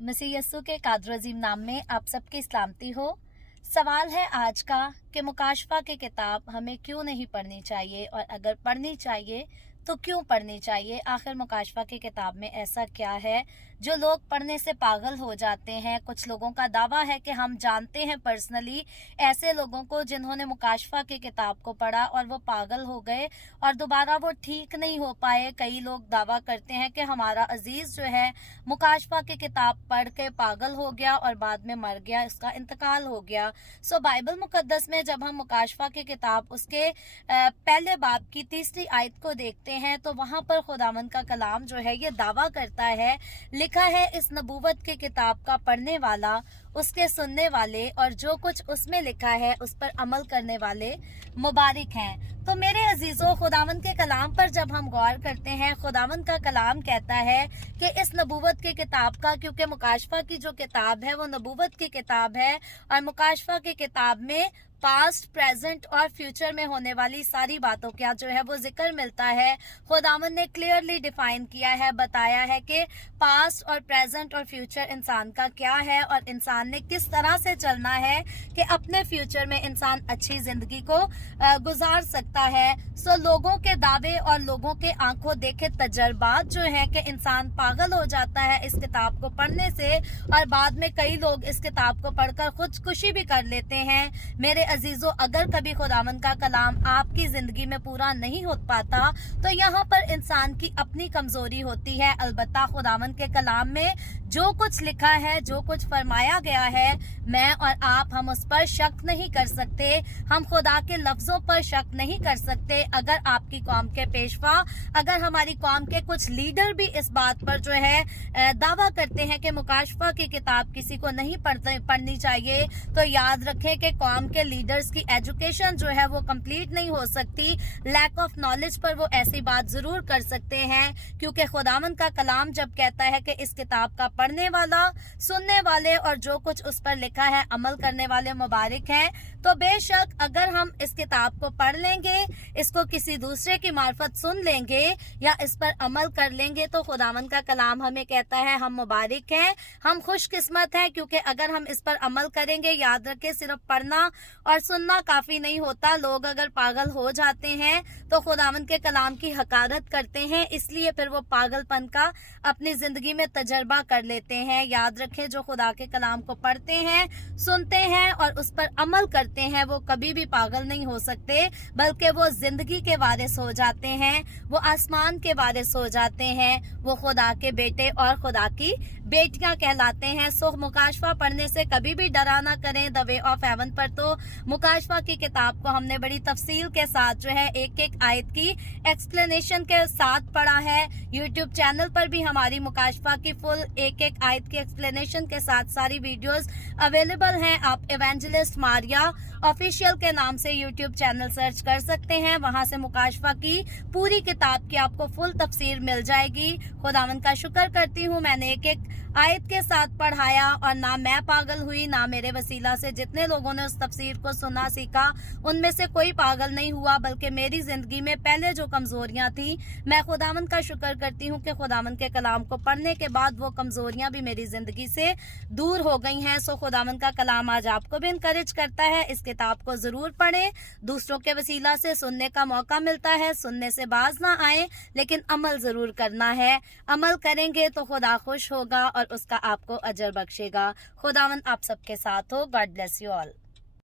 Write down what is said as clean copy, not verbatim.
मसीह यस्सु के कादर अजीम नाम में आप सबकी सलामती हो। सवाल है आज का कि मुकाशफा की किताब हमें क्यों नहीं पढ़नी चाहिए, और अगर पढ़नी चाहिए तो क्यों पढ़नी चाहिए। आखिर मुकाशफा की किताब में ऐसा क्या है जो लोग पढ़ने से पागल हो जाते हैं। कुछ लोगों का दावा है कि हम जानते हैं पर्सनली ऐसे लोगों को जिन्होंने मुकाशफा की किताब को पढ़ा और वो पागल हो गए और दोबारा वो ठीक नहीं हो पाए। कई लोग दावा करते हैं कि हमारा अजीज जो है मुकाशफा की किताब पढ़ के पागल हो गया और बाद में मर गया, इसका इंतकाल हो गया। सो बाइबल मुकद्दस में जब हम मुकाशफा की किताब उसके पहले बाब की 3री आयत को देखते हैं तो वहां पर खुदावंद का कलाम जो है ये दावा करता है, लिखा है इस नबूवत की किताब का पढ़ने वाला, उसके सुनने वाले और जो कुछ उसमें लिखा है उस पर अमल करने वाले मुबारक हैं। तो मेरे अजीजों, खुदावंद के कलाम पर जब हम गौर करते हैं, खुदावंद का कलाम कहता है कि इस नबूवत की किताब का, क्योंकि मुकाशफा की जो किताब है वो नबूवत की किताब है और मुकाशफा की किताब में पास्ट, प्रेजेंट और फ्यूचर में होने वाली सारी बातों का जो है वो जिक्र मिलता है। खुदावंद ने क्लियरली डिफाइन किया है, बताया है कि पास्ट और प्रेजेंट और फ्यूचर इंसान का क्या है और इंसान ने किस तरह से चलना है कि अपने फ्यूचर में इंसान अच्छी जिंदगी को गुजार सकता है। सो लोगों के दावे और लोगों के आंखों देखे तजर्बात जो है कि इंसान पागल हो जाता है इस किताब को पढ़ने से, और बाद में कई लोग इस किताब को पढ़कर खुदकुशी भी कर लेते हैं। मेरे अजीजों, अगर कभी खुदावंद का कलाम आपकी जिंदगी में पूरा नहीं हो पाता तो यहाँ पर इंसान की अपनी कमजोरी होती है। अलबत्ता खुदावंद के कलाम में जो कुछ लिखा है, जो कुछ फरमाया गया है, मैं और आप हम उस पर शक नहीं कर सकते, हम खुदा के लफ्जों पर शक नहीं कर सकते। अगर आपकी कौम के पेशवा, अगर हमारी कौम के कुछ लीडर भी इस बात पर जो है दावा करते हैं कि मुकाशफा की किताब किसी को नहीं पढ़नी चाहिए, तो याद रखें कि कौम के लीडर्स की एजुकेशन जो है वो कंप्लीट नहीं हो सकती। लैक ऑफ नॉलेज पर वो ऐसी बात जरूर कर सकते हैं, क्योंकि खुदावंद का कलाम जब कहता है कि इस किताब का पढ़ने वाला, सुनने वाले और जो कुछ उस पर लिखा है अमल करने वाले मुबारक हैं, तो बेशक अगर हम इस किताब को पढ़ लेंगे, इसको किसी दूसरे की मार्फत सुन लेंगे या इस पर अमल कर लेंगे, तो खुदावंद का कलाम हमें कहता है हम मुबारक हैं, हम खुशकिस्मत हैं। क्योंकि अगर हम इस पर अमल करेंगे, याद रखें सिर्फ पढ़ना और सुनना काफी नहीं होता। लोग अगर पागल हो जाते हैं तो खुदावंद के कलाम की हकारत करते हैं, इसलिए फिर वो पागलपन का अपनी जिंदगी में तजर्बा कर लेते हैं। याद रखें, जो खुदा के कलाम को पढ़ते हैं, सुनते हैं और उस पर अमल करते हैं, वो कभी भी पागल नहीं हो सकते, बल्कि वो जिंदगी के वारिस हो जाते हैं, वो आसमान के वारिस हो जाते हैं, वो खुदा के बेटे और खुदा की बेटियां कहलाते हैं। सो मुकाशफा पढ़ने से कभी भी डरा ना करें। द वे ऑफ हेवन पर तो मुकाशफा की किताब को हमने बड़ी तफसील के साथ जो है एक एक आयत की एक्सप्लेनेशन के साथ पढ़ा है। यूट्यूब चैनल पर भी हमारी मुकाशफा की फुल एक एक आयत की एक्सप्लेनेशन के साथ सारी वीडियोस अवेलेबल हैं। आप इवेंजलिस्ट मारिया ऑफिशियल के नाम से यूट्यूब चैनल सर्च कर सकते हैं, वहां से मुकाशफा की पूरी किताब की आपको फुल तफसीर मिल जाएगी। खुदावंद का शुक्र करती हूँ, मैंने एक एक आयत के साथ पढ़ाया और ना मैं पागल हुई, ना मेरे वसीला से जितने लोगों ने उस तफसीर को सुना सीखा उनमें से कोई पागल नहीं हुआ, बल्कि मेरी जिंदगी में पहले जो कमजोरियां थी, मैं खुदावंद का शुक्र करती हूँ कि खुदावंद के कलाम को पढ़ने के बाद वो कमजोरियां भी मेरी जिंदगी से दूर हो गई हैं। सो खुदावंद का कलाम आज आपको भी इनकरेज करता है, इस किताब को जरूर पढ़ें। दूसरों के वसीला से सुनने का मौका मिलता है, सुनने से बाज ना आए, लेकिन अमल जरूर करना है। अमल करेंगे तो खुदा खुश होगा और उसका आपको अजर बख्शेगा। खुदावंद आप सबके साथ हो। God bless you all.